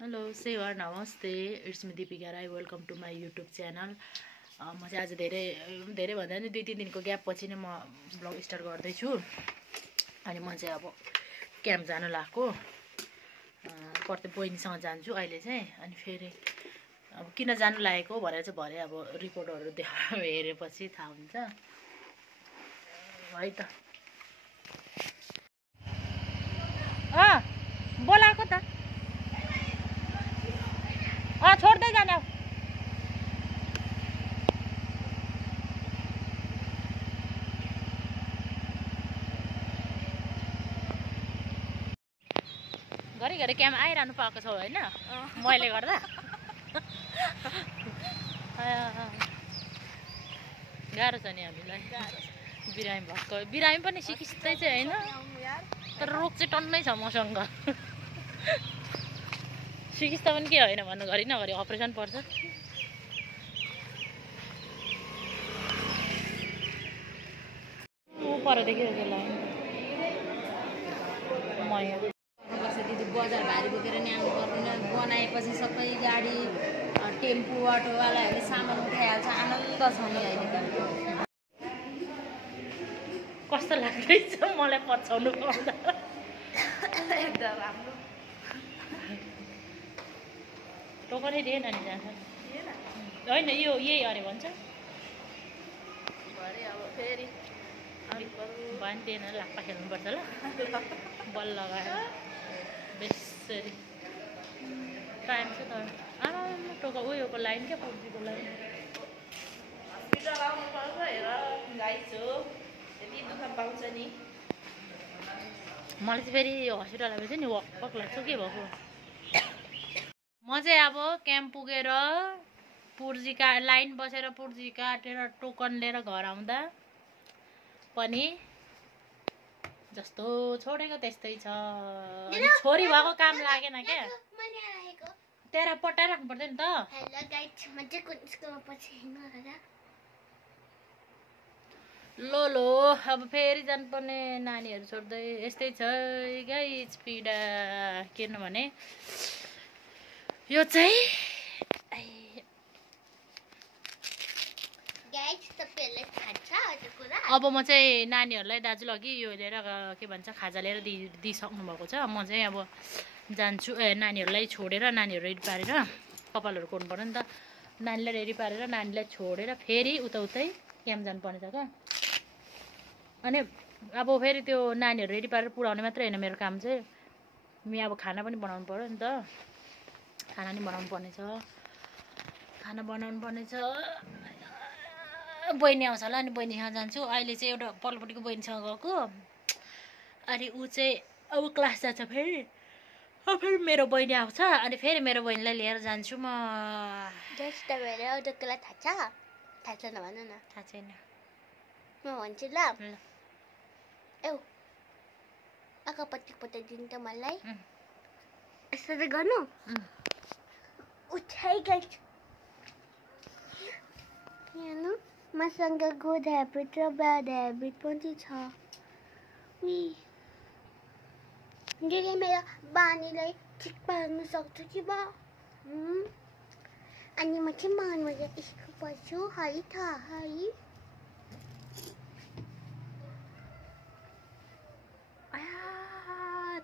Hello सेवार नमस्ते, it's me Deepika Rai. Welcome to my YouTube channel. म चाहिँ आज धेरै भन्दा पनि 2-3 दिनको ग्याप पछि नै म ब्लग स्टार्ट गर्दैछु। अनि म चाहिँ अब क्याम्प जानु लाग्यो। प्रत्येक बहिनीसँग जान्छु अहिले चाहिँ। अनि फेरि अब किन जानु लागेको भनेर चाहिँ भरे अब रिपोर्टहरू हेरेपछि थाहा हुन्छ है त। बोलाएको त छोड्दै जान। घरिघरि क्याम्प आइरहनु पाएको छौ होइन, मैले गर्दा। गाह्रो छ नि हामीलाई। बिरामी भएको बिरामी पनि सिकिस्तै चाहिँ होइन, तर रोग चाहिँ टन्नै छ मसँग। सिकिस्ता पनि के होइन भन्नु, घरि नघरि अपरेसन पर्छ। पर देखिरहेको दिदी बजार भारी बोकेर नि आउनु पर्दैन। बनाएपछि सबै गाडी टेम्पो अटोवालाहरूले सामान उठाइहाल्छ। आनन्द छ नि अहिले त। कस्तो लाग्दैछ मलाई पछाउनु पर्दा। एकदम राम्रो टोकनै दिएन नि जान्छ होइन, यो यही अरे भन्छ भरे अब फेरि भएन दिएन। लाप्पा खेल्नुपर्छ ल, बल लगाएर बेसरी टाइम छ तर। टोका उयोको लाइन क्या, पुर्जीको लाइन। हस्पिटल आउनुपर्छ। हेर गाई छु यति दुःख पाउँछ नि। मलाई चाहिँ फेरि यो हस्पिटल आएपछि नि वक लाग्छ के भएको। म चाहिँ अब क्याम्प पुगेर पुर्जी लाइन बसेर पुर्जी काटेर टोकन लिएर घर आउँदा पनि जस्तो छोडेको त्यस्तै छ। छोरी भएको काम लागेन क्या, तेरा पटाइराख्नु पर्छ नि त। लो अब फेरि जानुपर्ने नानीहरू छोड्दै यस्तै छ गाइस पीडा। किनभने यो चाहिँ अब म चाहिँ नानीहरूलाई दाजुले अघि यो लिएर के भन्छ खाजा लिएर दिइसक्नु भएको छ। म चाहिँ अब जान्छु। नानीहरूलाई छोडेर, नानीहरू रेडी पारेर, कपालहरू कोर्नु पर्यो नि त। नानीलाई रेडी पारेर नानीलाई छोडेर फेरि उतै क्याम्प जानुपर्ने छ क्या। अनि अब फेरि त्यो नानीहरू रेडी पारेर पुऱ्याउने मात्रै होइन मेरो काम चाहिँ। अब खाना पनि बनाउनु पर्यो नि त। खाना नि बनाउनु पर्ने छ, खाना बनाउनु पर्ने छ। बहिनी आउँछ होला, अनि बहिनीसँग जान्छु। अहिले चाहिँ एउटा पल्लोपट्टिको बहिनीसँग गएको। अनि ऊ चाहिँ अब क्लास जान्छ फेरि। फेरि मेरो बहिनी आउँछ, अनि फेरि मेरो बहिनीलाई लिएर जान्छु म। थाहा छैन भन न। थाहा छैन, म भन्छु ल। औ अगापट्टि पठाइदिनु त मलाई। यस्तो चाहिँ गर्नु। हेर्नु मसँग गुड ह्याबिट र ब्याड ह्याबिट पनि छ। दिदीले मेरो बानीलाई ठिक पार्नु सक्छ कि बा? अनि म चाहिँ मनबाट स्कुल पढ्छु है त है।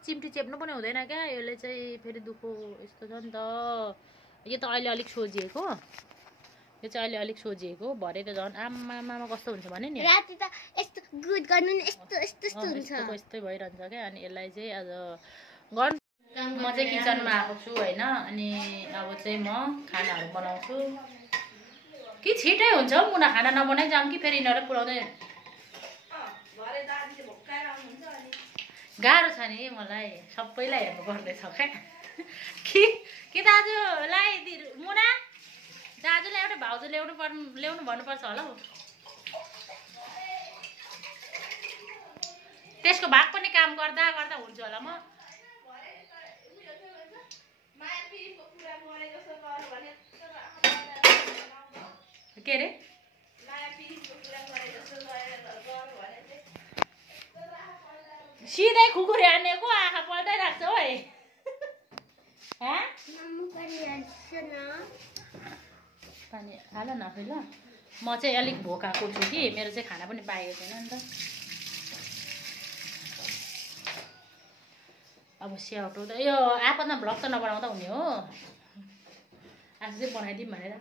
चिम्टी चेप्नु पनि हुँदैन क्या यसले चाहिँ। फेरि दुःखो यस्तो छ नि त। यो त अहिले अलिक सोझिएको, यो चाहिँ अहिले अलिक सोझिएको। भरे त झन् आमामा कस्तो हुन्छ भने नि, राति त यस्तो गुड गर्नु नि यस्तो हुन्छ। यस्तै भइरहन्छ क्या। अनि यसलाई चाहिँ आज गर्नु। म चाहिँ किचनमा आएको छु होइन। अनि अब चाहिँ म खानाहरू बनाउँछु कि छिटै हुन्छ हौ। मुना खाना नबनाइ जाऊँ कि फेरि यिनीहरू पुऱ्याउँदै। गाह्रो छ नि मलाई, सबैलाई हेर्नु पर्दैछ क्या। कि दाजुलाई मुना दाजुलाई एउटा भाउजू ल्याउनु भन्नुपर्छ होला हौ। त्यसको भाग पनि काम गर्दा गर्दा हुन्छ होला। म के अरे सिधै खुकुरी हानेको आँखा पल्टाइराख्छ है। पानी हाल न फेरि ल म चाहिँ अलिक भोकाएको छु कि मेरो चाहिँ खाना पनि पाएको छैन नि त अब स्याउटो त यो आपतमा भ्लग त नबनाउँदा हुने हो आज चाहिँ बनाइदिउँ भनेर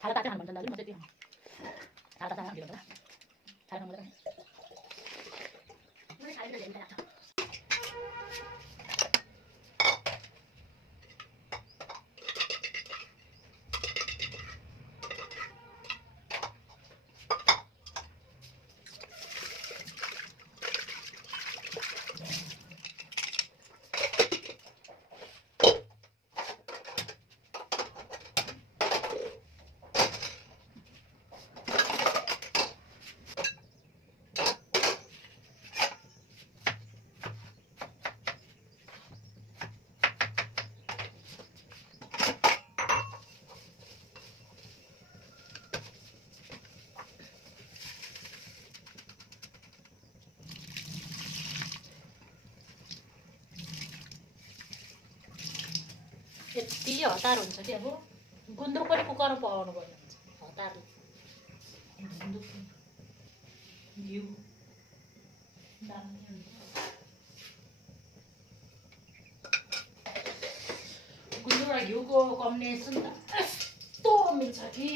थाला ताते खानु भन्छ दाजु म चाहिँ त्यो थाला ताते खानु होला थाला खानु मलाई खाली त धेरै लाग्छ यति हतार हुन्छ कि अब गुन्द्रुक पनि कुकरमा पकाउनु पर्ने हुन्छ हतारले घिउ गुन्द्रुक र घिउको कम्बिनेसन त यस्तो मिल्छ कि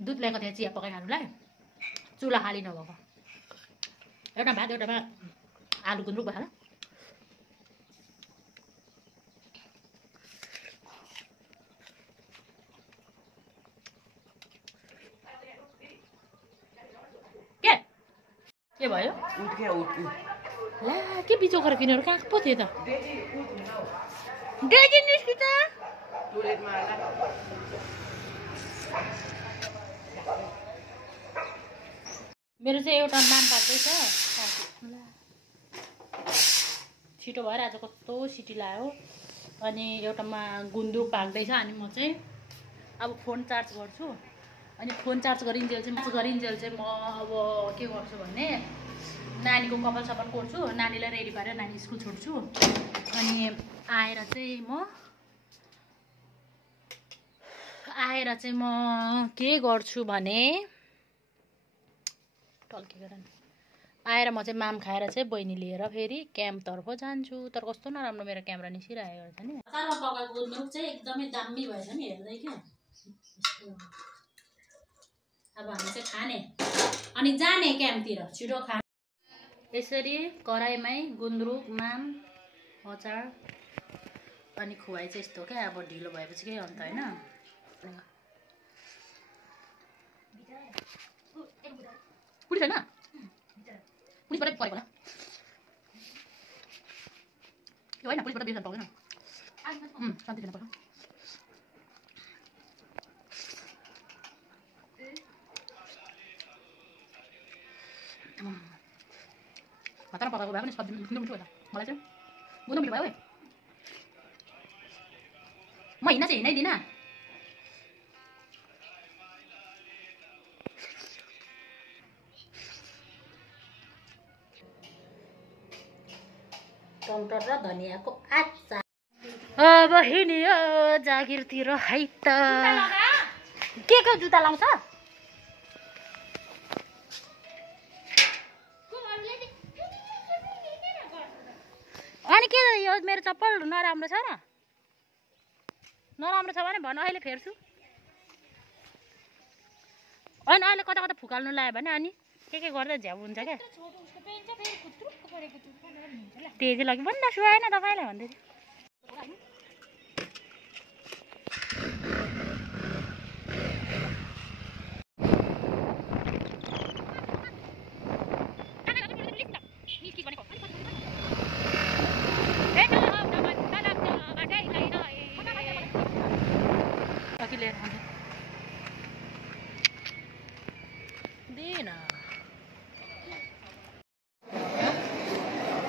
दुध ल्याएको थिएँ चिया पकाइ खानुलाई चुला खाली नभएको एउटा भात एउटामा आलु गुन्द्रुक भयो के भयो ला के बिचोकेर किनेर कहाँ पो थियो त मेरो चाहिँ एउटा नाम पाक्दैछ छिटो भएर आज कस्तो सिटी लाग्यो अनि एउटामा गुन्द्रुक पाक्दैछ अनि म चाहिँ अब फोन चार्ज गर्छु अनि फोन चार्ज गरिन्जेल चाहिँ म अब के गर्छु भने नानीको कपाल सफा गर्छु नानीलाई रेडी पारेर नानी स्कुल छोड्छु अनि आएर चाहिँ म आएर चाहिँ म के गर्छु भने टल्केर आएर म चाहिँ माम खाएर चाहिँ बहिनी लिएर फेरि क्याम्पतर्फ जान्छु। तर कस्तो नराम्रो मेरो क्यामेरा निस्किरहेको छ नि। अचारमा पकाएको नुन चाहिँ एकदमै दामी भएछ नि हेर्दै क्या। अब हामी चाहिँ खाने अनि जाने क्याम्पतिर छिटो खाने। यसरी कराईमै गुन्द्रुक माम अचार अनि खुवाई चाहिँ यस्तो क्या। अब ढिलो भएपछि केही अन्त होइन। पुरी छैन पुलिसबाटै परेको होला यो होइन। पुलिसबाट बिर्सन पाउँदैन शान्ति दिनु पर्छ। भातमा पकाएको भए पनि सब्जी मिठो मिठो होला। मलाई चाहिँ गुन्द्रुक मिठो भयो है। म हिँड्न चाहिँ हिँडाइदिनँ। टमाटर र धनियाँको अचार। अब हिँड्यो जागिरतिर है त। के जुत्ता लाउँछ? अनि के यो मेरो चप्पल नराम्रो छ र? नराम्रो छ भने भन, अहिले फेर्छु। अनि अहिले कता कता फुकाल्नु लायो भने अनि के गर्दा झ्याउ हुन्छ क्या। तेजी लग्यो पनि नसुहाएन तपाईँलाई भन्दै थियो।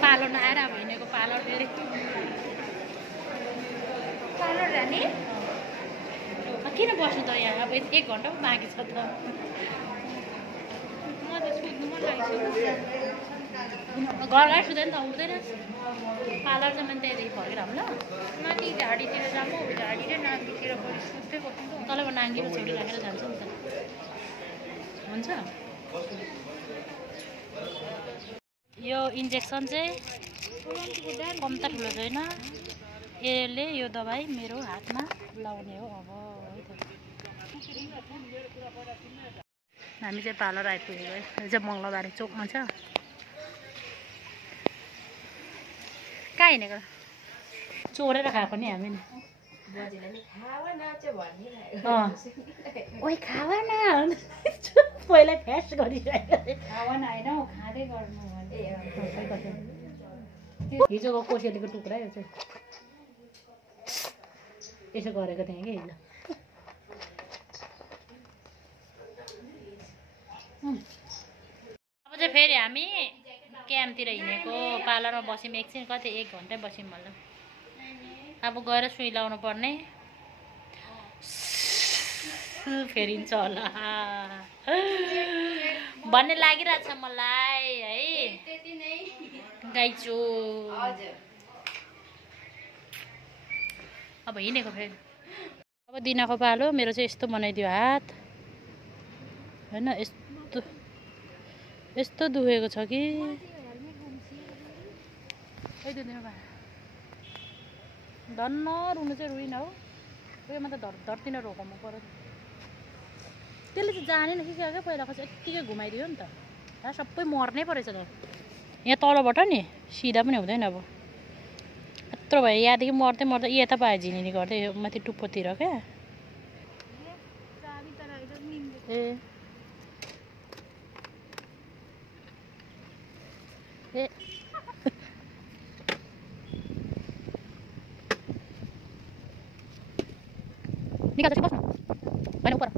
पालो नआएर अब हिँडेको पालो फेरि पालो जाने। किन बस्नु त यहाँ? अब 1 घन्टा पो बाँकी छ त। म त सुत्नु मन लागिसक्यो। घरमै सुत्दैन त उठ्दैन। पार्लर चाहिँ मैले त्यहाँदेखि फर्केर आउँ ल। नानी झाडीतिर जाऊँ हौ। झाडी र नानीतिर सुत्दै बस्नु त। तल म नाङ्गीमा छोडी राखेर जान्छु नि त। हुन्छ। यो इन्जेक्सन चाहिँ कम त ठुलो छैन। यसले यो दबाई मेरो हातमा लाउने हो। अब है त हामी चाहिँ पार्लर आइपुगेको है। यो चाहिँ मङ्गलबारे चोकमा छ। कहाँ हिँडेको? चोरेर खाएको नि हामी नि। ओइ खावा न पहिला फ्यास गरिरहेको हिजोको कोसेलीको टुक्रा यो चाहिँ यसो गरेको थिएँ कि हिजो। अब चाहिँ फेरि हामी क्याम्पतिर हिँडेको। पार्लरमा बस्यौँ एकछिन, कति 1 घन्टा बस्यौँ मतलब। अब गएर सुई लाउनु पर्ने। फेरिन्छ होला भन्ने लागिरहेछ मलाई है। गाइचो अब हिँडेको फेरि। अब दिनको पालो। मेरो चाहिँ यस्तो बनाइदियो हात होइन। यस्तो दुखेको छ कि धन्न रुनु चाहिँ रुइन हौ। उयोमा त धर्ती नै रोकाउनु पर्यो। त्यसले चाहिँ जानेन कि क्या पहिलाको चाहिँ यत्तिकै घुमाइदियो नि त। सबै मर्नै परेछ त। यहाँ तलबाट नि सिधा पनि हुँदैन। अब यत्रो भयो यहाँदेखि मर्दै मर्दै यता पायो झिनिनी गर्दै यो माथि टुप्पोतिर क्या। ए निकाल चाहिँ बस्नु होइन उपर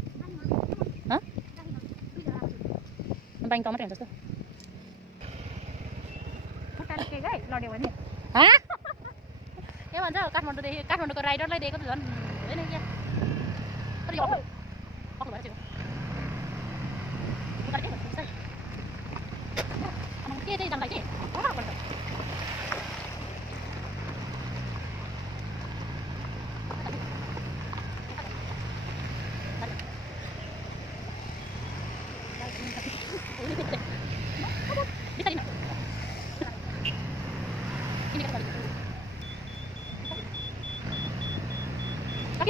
बाइङ मात्रै हुन्छ जस्तो। लड्यो भने के भन्छ काठमाडौँको राइडरलाई दिएको त झन् हुँदैन क्या। तर यो अग्लो भएर चाहिँ के चाहिँ जान्ला कि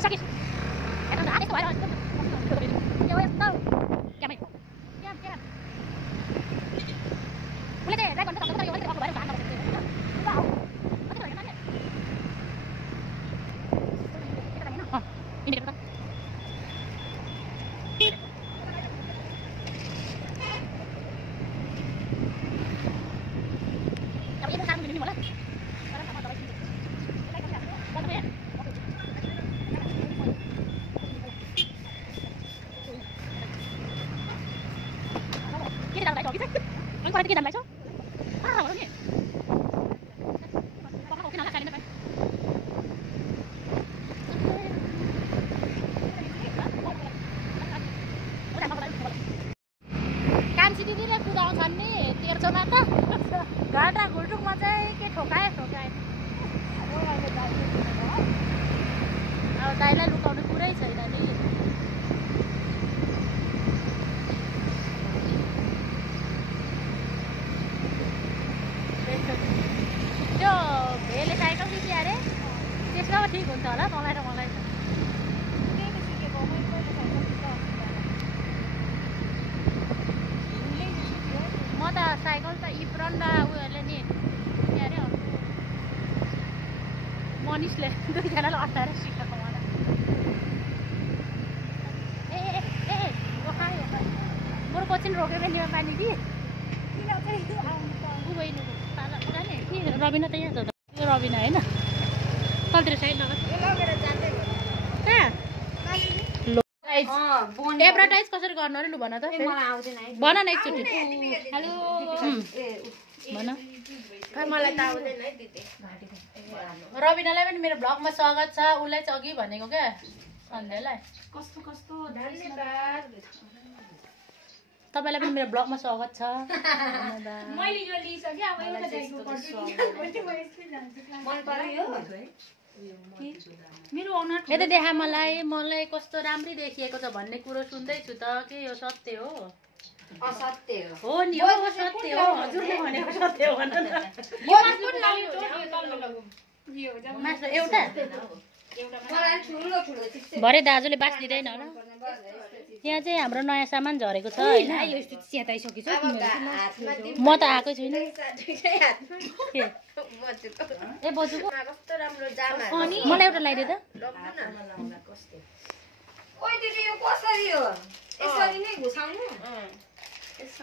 सकिस हेर्नु न यस्तो भएर यो यस्तो क्यामै क्याम क्याम उसले चाहिँ ड्राइभ गर्नु सक्छ तर यो अलिकति अफु भएर भाग गर्छ इन्डिकेटर के जान लाग्छ कान्छी दिदीले कुदाउँछन् नि तेर्सोमा त घाटा घुल्टुकमा चाहिँ के ठोकाए अब दाइलाई लुकाउने कुरै छैन नि त्यो भेले साइकल दिदी अरे त्यसमा ठिक हुन्छ होला मलाई र मलाई म त साइकल त इप्रण र उयोहरूले नि के अरे मनिषले दुईजनाले अट्टाएर सिकाएको मलाई ए बरु कोचिन रोक्यो भने पानी कि रबिना त यहाँ छ त रबिना होइन तलतिर साइड एडभर्टाइज कसरी गर्नु अरे लु भन त भन न एकचोटि भन रबिनालाई पनि मेरो ब्लगमा स्वागत छ उसलाई चाहिँ अघि भनेको क्या सन्ध्यालाई कस्तो धन्यवाद तपाईलाई पनि मेरो ब्लगमा स्वागत छ मैले यो लिइसके अब एउटा मन पर्यो मेरो अनर यता देखा मलाई कस्तो राम्रै देखिएको छ भन्ने कुरो सुन्दैछु त के यो सत्य हो असत्य हो नि हो सत्य हो हजुरले भनेको सत्य हो भन न एउटा भरे दाजुले बास दिँदैन र यहाँ चाहिँ हाम्रो नयाँ सामान झरेको छ होइन म त आएकै छुइनँ ए बजुको मलाई एउटा लगाइदिए त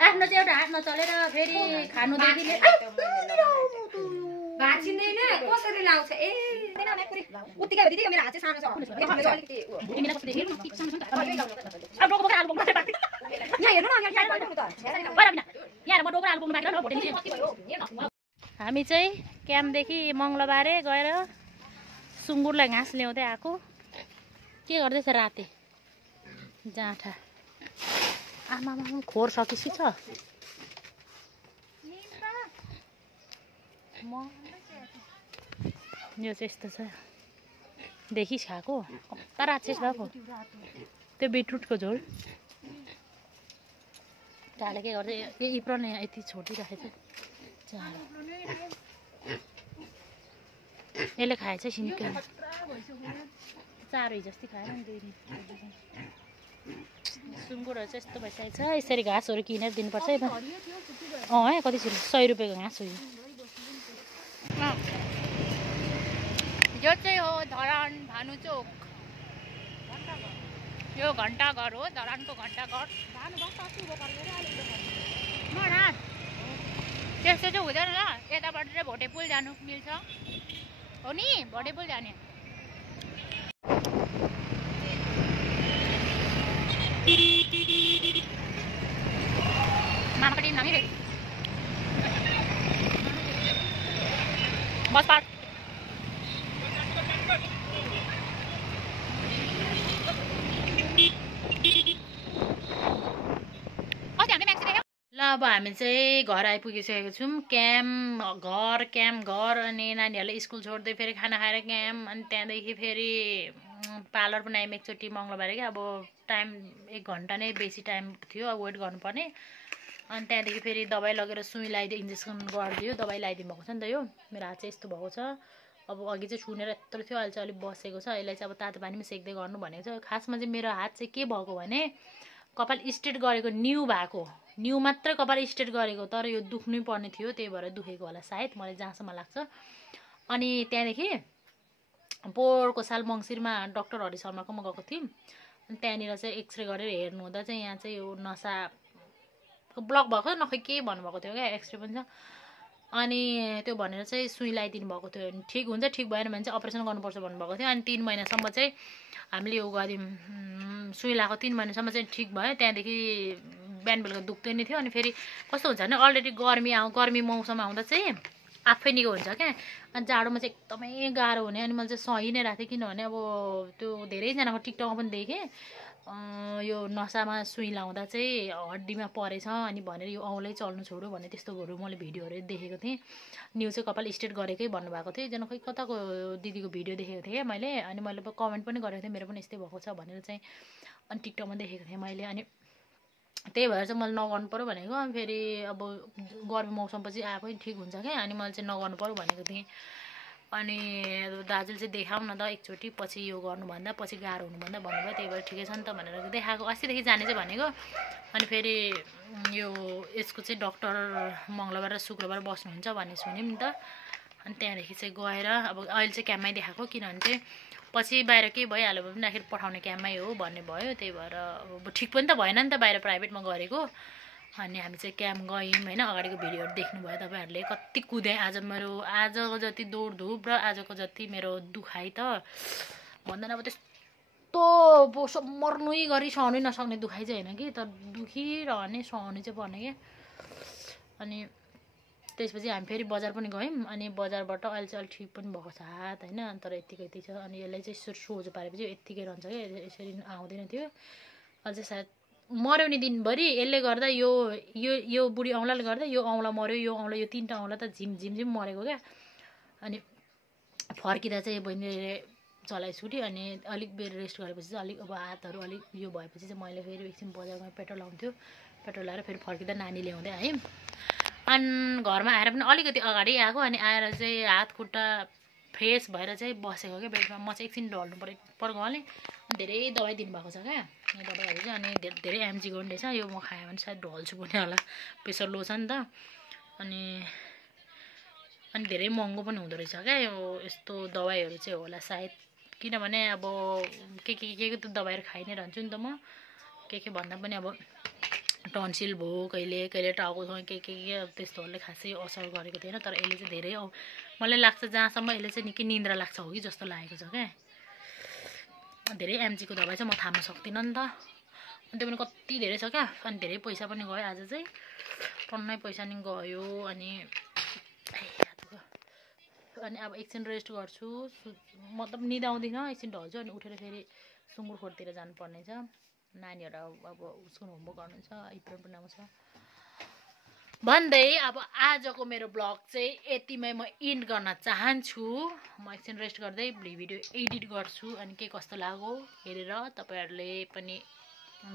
आफ्नो चाहिँ एउटा हात नचलेर फेरि खानुदेखि भाँचिँदैन कसरी लाउँछ ए उत्तिकै दिदी मेरो हात चाहिँ सानो छ हामी चाहिँ क्याम्पदेखि मङ्गलबारे गएर सुँगुरलाई घाँस ल्याउँदै आएको के गर्दैछ राते जाँठा आमा खोर सकिसी छ यो चाहिँ यस्तो छ देखिस् खाएको तर आछेस भएको त्यो बिटरुटको झोल चाले के गर्दै यो इप्रण यति छोडिराखेको छ यसले खाएछ सिनिक चारो जस्तै खाएन नि 2 दिन सुँगुरहरू चाहिँ यस्तो भइसकेको छ यसरी घाँसहरू किनेर दिनुपर्छ है कति छिटो 100 रुपियाँको घाँस हो यो चाहिँ हो धरान भानुचोक यो घन्टाघर हो धरानको घन्टाघर त्यस्तो चाहिँ हुँदैन ल यताबाट चाहिँ भोटेपुल जानु मिल्छ हो नि भोटेपुल जाने मामाको टिम नामी बस पार्क ल अब हामी चाहिँ घर आइपुगिसकेको छौँ क्याम्प घर अनि नानीहरूले स्कुल छोड्दै फेरि खाना खाएर क्याम्प अनि त्यहाँदेखि फेरि पार्लर पनि आयौँ एकचोटि मङ्गलबार क्या अब टाइम 1 घन्टा नै बेसी टाइम थियो अब वेट गर्नुपर्ने अनि त्यहाँदेखि फेरि दबाई लगेर सुई लगाइदियो इन्जेक्सन गरिदियो दबाई लगाइदिनु भएको छ नि त यो मेरो हात चाहिँ यस्तो भएको छ अब अघि चाहिँ छुनेर यत्रो थियो, अहिले चाहिँ अलिक बसेको छ। यसलाई चाहिँ अब तातो पानीमा सेक्दै गर्नु भनेको छ। खासमा चाहिँ मेरो हात चाहिँ के भएको भने कपाल स्ट्रेट गरेको न्यू भएको, न्यू मात्रै कपाल स्ट्रेट गरेको, तर यो दुख्नै पर्ने थियो, त्यही भएर दुखेको होला सायद, मलाई जहाँसम्म लाग्छ। अनि त्यहाँदेखि पोहोरको साल मङ्सिरमा डक्टर हरि शर्माकोमा गएको थियौँ। अनि त्यहाँनिर चाहिँ एक्सरे गरेर हेर्नु हुँदा चाहिँ यहाँ चाहिँ यो नसा ब्लक भएको, नखै के भन्नुभएको थियो क्या, एक्सरे पनि छ। अनि त्यो भनेर चाहिँ सुई लगाइदिनु भएको थियो। ठिक हुन्छ, ठिक भएन भने चाहिँ अपरेसन गर्नुपर्छ भन्नुभएको थियो। अनि 3 महिनासम्म चाहिँ हामीले यो गऱ्यौँ, सुई लगाएको 3 महिनासम्म चाहिँ ठिक भयो। त्यहाँदेखि बिहान बेलुका दुख्दै नै थियो। अनि फेरि कस्तो हुन्छ भने अलरेडी गर्मी मौसम आउँदा चाहिँ आफै निको हुन्छ क्या। अनि जाडोमा चाहिँ एकदमै गाह्रो हुने। अनि मैले चाहिँ सही नै राखेँ, किनभने अब त्यो धेरैजनाको टिकटकमा पनि देखेँ, यो नसामा सुई लाउँदा चाहिँ हड्डीमा परेछ अनि भनेर यो औँलै चल्नु छोड्यो भन्ने त्यस्तोहरू मैले भिडियोहरू देखेको थिएँ। न्यू चाहिँ कपाल स्ट्रेट गरेकै भन्नुभएको थियो। एकजना खै कताको दिदीको भिडियो देखेको थिएँ क्या मैले। अनि मैले कमेन्ट पनि गरेको थिएँ, मेरो पनि यस्तै भएको छ भनेर चाहिँ। अनि टिकटकमा देखेको थिएँ मैले। अनि त्यही भएर चाहिँ मैले नगर्नु पऱ्यो भनेको। अनि फेरि अब गर्मी मौसमपछि आफै ठिक हुन्छ क्या। अनि मैले चाहिँ नगर्नु पऱ्यो भनेको थिएँ। अनि दाजुले चाहिँ देखाउँ न त एकचोटि, पछि यो गर्नुभन्दा पछि गाह्रो हुनुभन्दा भन्नुभयो, त्यही भएर ठिकै छ नि त भनेर देखाएको। अस्तिदेखि जाने चाहिँ भनेको। अनि फेरि यो यसको चाहिँ डक्टर मङ्गलबार र शुक्रबार बस्नुहुन्छ भन्ने सुन्यौँ नि त। अनि त्यहाँदेखि चाहिँ गएर अब अहिले चाहिँ क्याम्पमै देखाएको, किनभने चाहिँ पछि बाहिर केही भइहाल्यो भने पनि आखिर पठाउने क्याम्पमै हो भन्ने भयो। त्यही भएर अब ठिक पनि त भएन नि त बाहिर प्राइभेटमा गरेको। अनि हामी चाहिँ क्याम्प गयौँ होइन। अगाडिको भिडियोहरू देख्नुभयो तपाईँहरूले, कति कुदेँ आज। मेरो आजको जति दौडधुप र आजको जति मेरो दुखाइ त भन्दैन। अब त्यस्तो मर्नै गरी सहनै नसक्ने दुखाइ चाहिँ होइन कि, तर दुखिरहने सहनु चाहिँ पर्ने क्या। अनि त्यसपछि हामी फेरि बजार पनि गयौँ। अनि बजारबाट अहिले चाहिँ अलिक ठिक पनि भएको छ हात होइन, तर यत्तिकै यति छ। अनि यसलाई चाहिँ यसरी सोझो पारेपछि यत्तिकै रहन्छ क्या, यसरी आउँदैन थियो। अहिले चाहिँ सायद मऱ्यो नि दिनभरि यसले गर्दा, यो बुढी औँलाले गर्दा यो औँला मऱ्यो, यो औँला, यो 3टा औँला त झिम मरेको क्या। अनि फर्किँदा चाहिँ बहिनीले चलाइ छुट्यो। अनि अलिक बेर रेस्ट गरेपछि चाहिँ अलिक अब हातहरू अलिक यो भएपछि चाहिँ मैले फेरि एकछिन बजारमा पेट्रोल आउँथ्यो, पेट्रोल लगाएर फेरि फर्किँदा नानी ल्याउँदै आएँ। अनि घरमा आएर पनि अलिकति अगाडि आएको। अनि आएर चाहिँ हात खुट्टा फ्रेस भएर चाहिँ बसेको क्या बेडमा। म चाहिँ एकछिन ढल्नु पर्गले धेरै दबाई दिनुभएको छ क्या यो दबाईहरू चाहिँ। अनि धेरै एमजीको पनि रहेछ, यो म खाएँ भने सायद ढल्छु पनि होला, प्रेसर लो छ नि त। अनि धेरै महँगो पनि हुँदो रहेछ क्या यो यस्तो दबाईहरू चाहिँ होला सायद, किनभने अब के त दबाईहरू खाइ नै रहन्छु नि त म। के भन्दा पनि अब टन्सिल भयो, कहिले टाउकोसँग के त्यस्तोहरूले खासै असर गरेको थिएन। तर यसले चाहिँ धेरै मलाई लाग्छ जहाँसम्म यसले चाहिँ निकै निन्द्रा लाग्छ हो कि जस्तो लागेको छ क्या। धेरै एमजीको दबाई चाहिँ म थाम्न सक्दिनँ नि त। अनि त्यो पनि कति धेरै छ क्या। अनि धेरै पैसा पनि गयो आज चाहिँ, टन्नै पैसा नि गयो। अनि अब एकछिन रेस्ट गर्छु, मतलब निदाउँदिनँ, एकछिन ढल्छु। अनि उठेर फेरि सुँगुरखोरतिर जानुपर्ने छ। नानीहरू अब उसको होमवर्क गर्नु छ, इप्रेम पनि आउँछ भन्दै अब आजको मेरो ब्लग चाहिँ यतिमै म इन्ड गर्न चाहन्छु। म एकछिन रेस्ट गर्दै भिडियो एडिट गर्छु। अनि के कस्तो लाग्यो हेरेर तपाईँहरूले पनि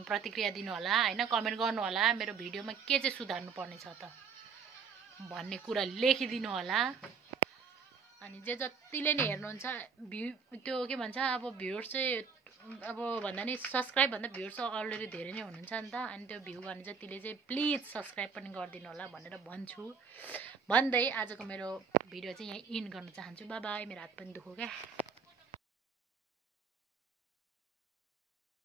प्रतिक्रिया दिनुहोला होइन, कमेन्ट गर्नुहोला। मेरो भिडियोमा के चाहिँ सुधार्नु पर्ने छ त भन्ने कुरा लेखिदिनु होला। अनि जतिले नि हेर्नुहुन्छ त्यो के भन्छ अब भ्युर्स चाहिँ अब भन्दा नि सब्सक्राइब भन्दा भ्युर्स अलरेडी धेरै नै हुनुहुन्छ नि त। अनि त्यो भ्यू गर्ने जतिले चाहिँ प्लिज सब्सक्राइब पनि गरिदिनु होला भनेर भन्दै आजको मेरो भिडियो चाहिँ यहीँ इन्ड गर्न चाहन्छु। By by. मेरो हात पनि दुख्यो क्या।